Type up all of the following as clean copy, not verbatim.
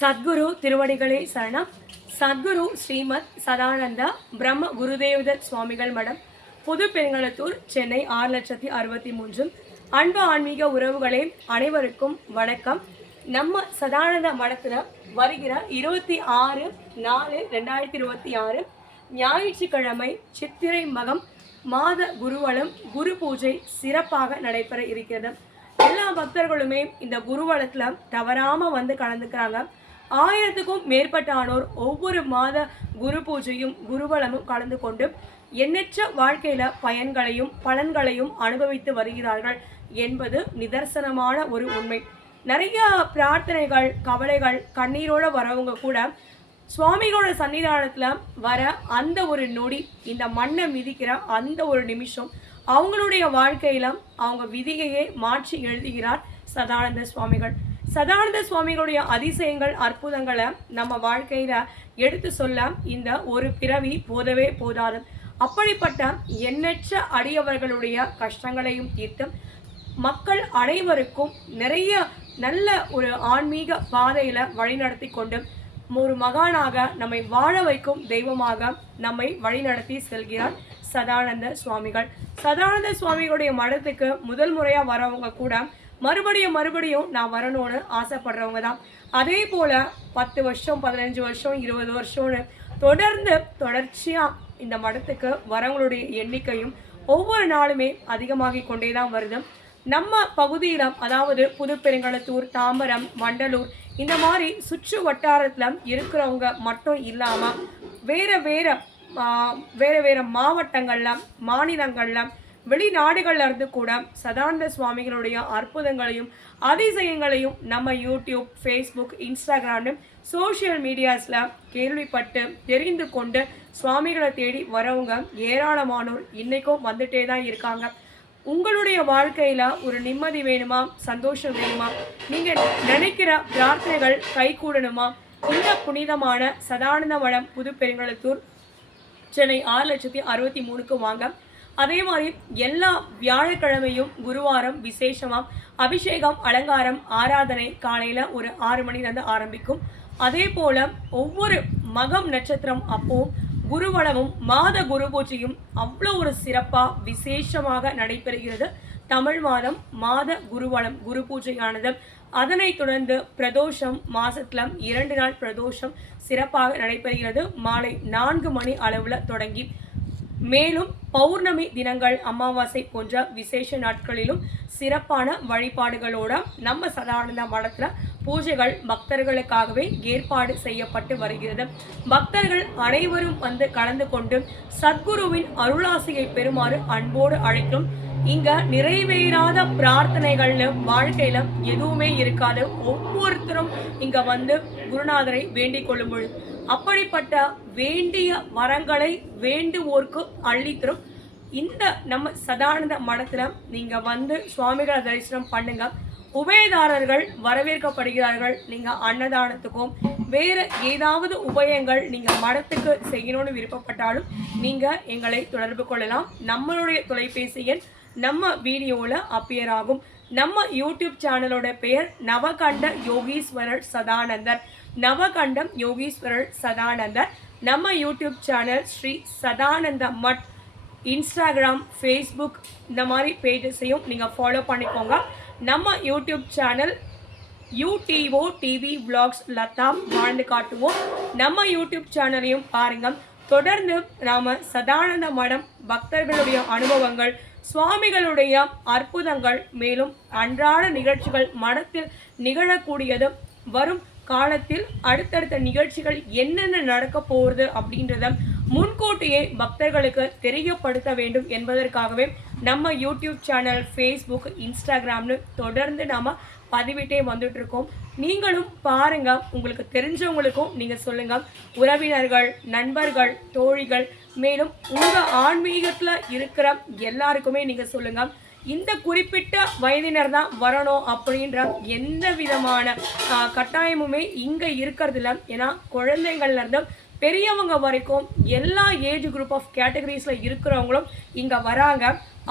சத்குரு திருவடிகளே சரணம். சத்குரு ஸ்ரீமத் சதானந்த பிரம்ம குருதேவதத் சுவாமிகள் மடம், புது பெருங்களத்தூர், சென்னை 6,63. அன்பு ஆன்மீக உறவுகளே அனைவருக்கும் வணக்கம். நம்ம சதானந்த மடத்தில் வருகிற 26/4/2026 ஞாயிற்றுக்கிழமை சித்திரை மகம் மாத குருவலம் குரு பூஜை சிறப்பாக நடைபெற இருக்கிறது. எல்லா பக்தர்களுமே இந்த குருவலத்தில் தவறாமல் வந்து கலந்துக்கிறாங்க. 1000க்கும் மேற்பட்டானோர் ஒவ்வொரு மாத குரு பூஜையும் குருவலமும் கலந்து கொண்டு எண்ணற்ற வாழ்க்கையில பயன்களையும் பலன்களையும் அனுபவித்து வருகிறார்கள் என்பது நிதர்சனமான ஒரு உண்மை. நிறைய பிரார்த்தனைகள், கவலைகள், கண்ணீரோட வரவங்க கூட சுவாமிகளோட சன்னிதானத்துல வர அந்த ஒரு நொடி, இந்த மண்ணை மிதிக்கிற அந்த ஒரு நிமிஷம், அவங்களுடைய வாழ்க்கையில அவங்க விதியையே மாற்றி எழுதுகிறார் சதானந்த சுவாமிகள். சதானந்த சுவாமிகளுடைய அதிசயங்கள், அற்புதங்களை நம்ம வாழ்க்கையில எடுத்து சொல்ல இந்த ஒரு பிறவி போதவே போதாது. அப்படிப்பட்ட எண்ணற்ற அடியவர்களுடைய கஷ்டங்களையும் தீர்த்து மக்கள் அனைவருக்கும் நிறைய நல்ல ஒரு ஆன்மீக பாதையில வழிநடத்தி கொண்டு ஒரு மகானாக நம்மை வாழ வைக்கும் தெய்வமாக நம்மை வழிநடத்தி செல்கிறார் சதானந்த சுவாமிகள். சதானந்த சுவாமிகளுடைய மடத்துக்கு முதல் முறையா வரவங்க கூட மறுபடியும் நான் வரணும்னு ஆசைப்படுறவங்க தான். அதே போல 10 வருஷம், 15 வருஷம், 20 வருஷம்னு தொடர்ச்சியா இந்த மடத்துக்கு வரவங்களுடைய எண்ணிக்கையும் ஒவ்வொரு நாளுமே அதிகமாகி கொண்டே தான் வருது. நம்ம பகுதியில, அதாவது புது பெருங்களத்தூர், தாம்பரம், வண்டலூர், இந்த மாதிரி சுற்று வட்டாரத்தில் இருக்கிறவங்க மட்டும் இல்லாமல் வேற வேற மாவட்டங்கள்ல, மாநிலங்கள்ல, வெளிநாடுகள்ல இருந்து கூட சதானந்த சுவாமிகளுடைய அற்புதங்களையும் அதிசயங்களையும் நம்ம யூடியூப், ஃபேஸ்புக், இன்ஸ்டாகிராம், சோஷியல் மீடியாஸ்ல கேள்விப்பட்டு தெரிந்து கொண்டு சுவாமிகளை தேடி வரவங்க ஏராளமானோர் இன்னைக்கும் வந்துட்டே தான் இருக்காங்க. உங்களுடைய வாழ்க்கையில ஒரு நிம்மதி வேணுமா, சந்தோஷம் வேணுமா, நீங்க நினைக்கிற பிரார்த்தனைகள் கைகூடணுமா, இந்த புனிதமான சதானந்த மடம் புது பெருங்களத்தூர், சென்னை 6,63க்கு வாங்க. அதே மாதிரி எல்லா வியாழக்கிழமையும் குருவாரம் விசேஷமா அபிஷேகம், அலங்காரம், ஆராதனை காலையில ஒரு 6 மணிலேருந்து ஆரம்பிக்கும். அதே போல ஒவ்வொரு மகம் நட்சத்திரம் அப்பவும் குருவலமும் மாத குரு பூஜையும் அவ்வளோ ஒரு சிறப்பா விசேஷமாக நடைபெறுகிறது. தமிழ் மாதம் மாத குருவலம் குரு பூஜையானது. அதனைத் தொடர்ந்து பிரதோஷம், மாசத்துல 2 நாள் பிரதோஷம் சிறப்பாக நடைபெறுகிறது. மாலை 4 மணி அளவுல தொடங்கி மேலும் பௌர்ணமி தினங்கள், அமாவாசை போன்ற விசேஷ நாட்களிலும் சிறப்பான வழிபாடுகளோட நம்ம சதானந்த மடத்துல பூஜைகள் பக்தர்களுக்காகவே ஏற்பாடு செய்யப்பட்டு வருகிறது. பக்தர்கள் அனைவரும் வந்து கலந்து கொண்டு சத்குருவின் அருளாசியை பெறுமாறு அன்போடு அழைக்கும். இங்க நிறைவேறாத பிரார்த்தனைகள்னு வாழ்க்கையில எதுவுமே இருக்காது. ஒவ்வொருத்தரும் இங்க வந்து குருநாதரை வேண்டிக் கொள்ளும் பொழுது அப்படிப்பட்ட வேண்டிய வரங்களை வேண்டுவோர்க்கு அள்ளித்தரும் இந்த நம்ம சதானந்த மடத்துல நீங்க வந்து சுவாமிகளை தரிசனம் பண்ணுங்க. உபயதாரர்கள் வரவேற்கப்படுகிறார்கள். நீங்க அன்னதானத்துக்கும் வேற ஏதாவது உபயங்கள் நீங்க மடத்துக்கு செய்யணும்னு விருப்பப்பட்டாலும் நீங்க எங்களை தொடர்பு கொள்ளலாம். நம்மளுடைய தொலைபேசி எண் நம்ம வீடியோல அப்பியர் ஆகும். நம்ம யூடியூப் சேனலோட பெயர் நவகண்ட யோகீஸ்வரர் சதானந்தர். நவகண்டம் யோகீஸ்வரர் சதானந்தர். நம்ம யூடியூப் சேனல் ஸ்ரீ சதானந்த மட். இன்ஸ்டாகிராம், ஃபேஸ்புக் இந்த மாதிரி பேஜஸையும் நீங்கள் ஃபாலோ பண்ணிக்கோங்க. நம்ம YouTube channel UTO TV vlogs லதாம் வாழ்ந்து காட்டுவோம். நம்ம யூடியூப் சேனலையும் பாருங்கள். தொடர்ந்து நாம சதானந்த மடம் பக்தர்களுடைய அனுபவங்கள், சுவாமிகளுடைய அற்புதங்கள், மேலும் அன்றாட நிகழ்ச்சிகள், மடத்தில் நிகழக்கூடியது, வரும் காலத்தில் அடுத்தடுத்த நிகழ்ச்சிகள் என்னென்ன நடக்க போகுது அப்படின்றத முன்கூட்டியே பக்தர்களுக்கு தெரியப்படுத்த வேண்டும் என்பதற்காகவே நம்ம யூடியூப் சேனல், ஃபேஸ்புக், இன்ஸ்டாகிராம்னு தொடர்ந்து நாம பதிவிட்டே வந்துட்டு இருக்கோம். நீங்களும் பாருங்க, உங்களுக்கு தெரிஞ்சவங்களுக்கும் நீங்க சொல்லுங்க. உறவினர்கள், நண்பர்கள், தோழிகள், மேலும் உங்க ஆன்மீகத்துல இருக்கிற எல்லாருக்குமே நீங்க சொல்லுங்க. இந்த குறிப்பிட்ட வயதினர் தான் வரணும் அப்படின்ற எந்த விதமான கட்டாயமுமே இங்க இருக்கிறது இல்லை. ஏன்னா குழந்தைகள்ல இருந்து பெரியவங்க வரைக்கும் எல்லா ஏஜ் குரூப் ஆஃப் கேட்டகரிஸ்ல இருக்கிறவங்களும் இங்க வராங்க.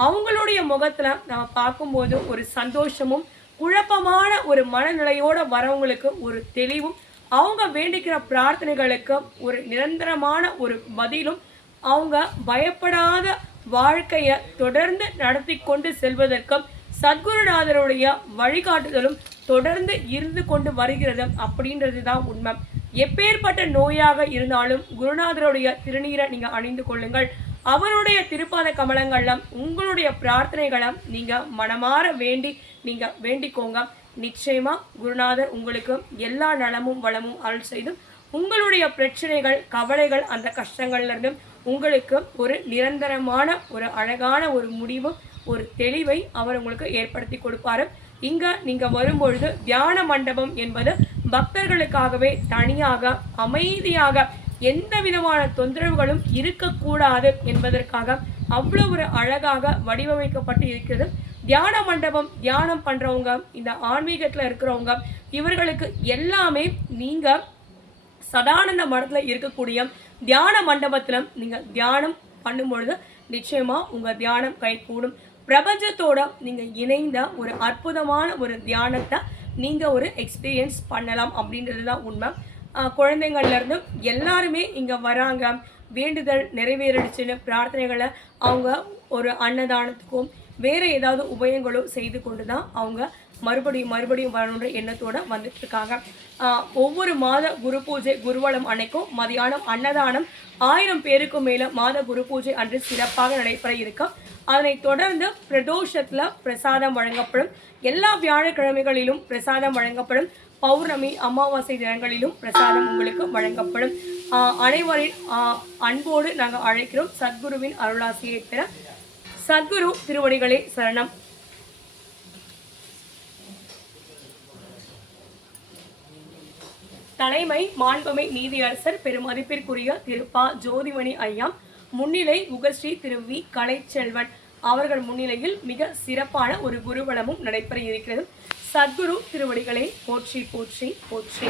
அவங்களுடைய முகத்துல நம்ம பார்க்கும்போது ஒரு சந்தோஷமும் குழப்பமான ஒரு மனநிலையோட வரவங்களுக்கு ஒரு தெளிவும் அவங்க வேண்டிக்கிற பிரார்த்தனைகளுக்கு ஒரு நிரந்தரமான ஒரு பதிலும், அவங்க பயப்படாத வாழ்க்கையை தொடர்ந்து நடத்தி கொண்டு செல்வதற்கும் சத்குருநாதருடைய வழிகாட்டுதலும் தொடர்ந்து இருந்து கொண்டு வருகிறது அப்படின்றது தான் உண்மை. எப்பேற்பட்ட நோயாக இருந்தாலும் குருநாதருடைய திருநீரை நீங்கள் அணிந்து கொள்ளுங்கள். அவருடைய திருப்பாத கமலங்கள்ல உங்களுடைய பிரார்த்தனைகளை நீங்கள் மனமாற வேண்டிக்கோங்க. நிச்சயமா குருநாதர் உங்களுக்கு எல்லா நலமும் வளமும் அருள் செய்து உங்களுடைய பிரச்சனைகள், கவலைகள், அந்த கஷ்டங்கள்ல இருந்து உங்களுக்கு ஒரு நிரந்தரமான ஒரு அழகான ஒரு முடிவு, ஒரு தெளிவை அவர் உங்களுக்கு ஏற்படுத்தி கொடுப்பாரு. இங்க நீங்க வரும்பொழுது தியான மண்டபம் என்பது பக்தர்களுக்காகவே தனியாக அமைதியாக எந்த விதமான தொந்தரவுகளும் இருக்கக்கூடாது என்பதற்காக அவ்வளவு ஒரு அழகாக வடிவமைக்கப்பட்டு இருக்கிறது. தியான மண்டபம், தியானம் பண்றவங்க, இந்த ஆன்மீகத்துல இருக்கிறவங்க, இவர்களுக்கு எல்லாமே நீங்க சதானந்த மடத்துல இருக்கக்கூடிய தியான மண்டபத்துல நீங்க தியானம் பண்ணும்பொழுது நிச்சயமா உங்க தியானம் கைகூடும். பிரபஞ்சத்தோட நீங்க இணைந்த ஒரு அற்புதமான ஒரு தியானத்தை நீங்க ஒரு எக்ஸ்பீரியன்ஸ் பண்ணலாம் அப்படின்றது தான் உண்மை. குழந்தைங்கள்ல இருந்து எல்லாருமே இங்க வராங்க, வேண்டுதல் நிறைவேறிடுச்சுன்னு பிரார்த்தனைகளை அவங்க ஒரு அன்னதானத்துக்கும் வேற ஏதாவது உபயங்களோ செய்து கொண்டு தான் அவங்க மறுபடியும் வரணுன்ற எண்ணத்தோட வந்துட்டு இருக்காங்க. ஒவ்வொரு மாத குரு பூஜை குருவலம் அன்னைக்கும் மதியானம் அன்னதானம் 1000 பேருக்கும் மேல மாத குரு பூஜை அன்று சிறப்பாக நடைபெற இருக்கு. அதனை தொடர்ந்து பிரதோஷத்துல பிரசாதம் வழங்கப்படும். எல்லா வியாழக்கிழமைகளிலும் பிரசாதம் வழங்கப்படும். பௌர்ணமி, அமாவாசை தினங்களிலும் பிரசாதம் உங்களுக்கு வழங்கப்படும். அனைவரின் அன்போடு நாங்கள் அழைக்கிறோம். சத்குருவின் அருளாசியை பெற சத்குரு திருவடிகளே சரணம். தலைமை மாண்புமை நீதியரசர் பெருமதிப்பிற்குரிய திரு ப. ஜோதிமணி ஐயா முன்னிலை உகஸ்ரீ திரு வி. கலைச்செல்வன் அவர்கள் முன்னிலையில் மிக சிறப்பான ஒரு குருவலமும் நடைபெற இருக்கிறது. சத்குரு திருவடிகளை போற்றி போற்றி போற்றி.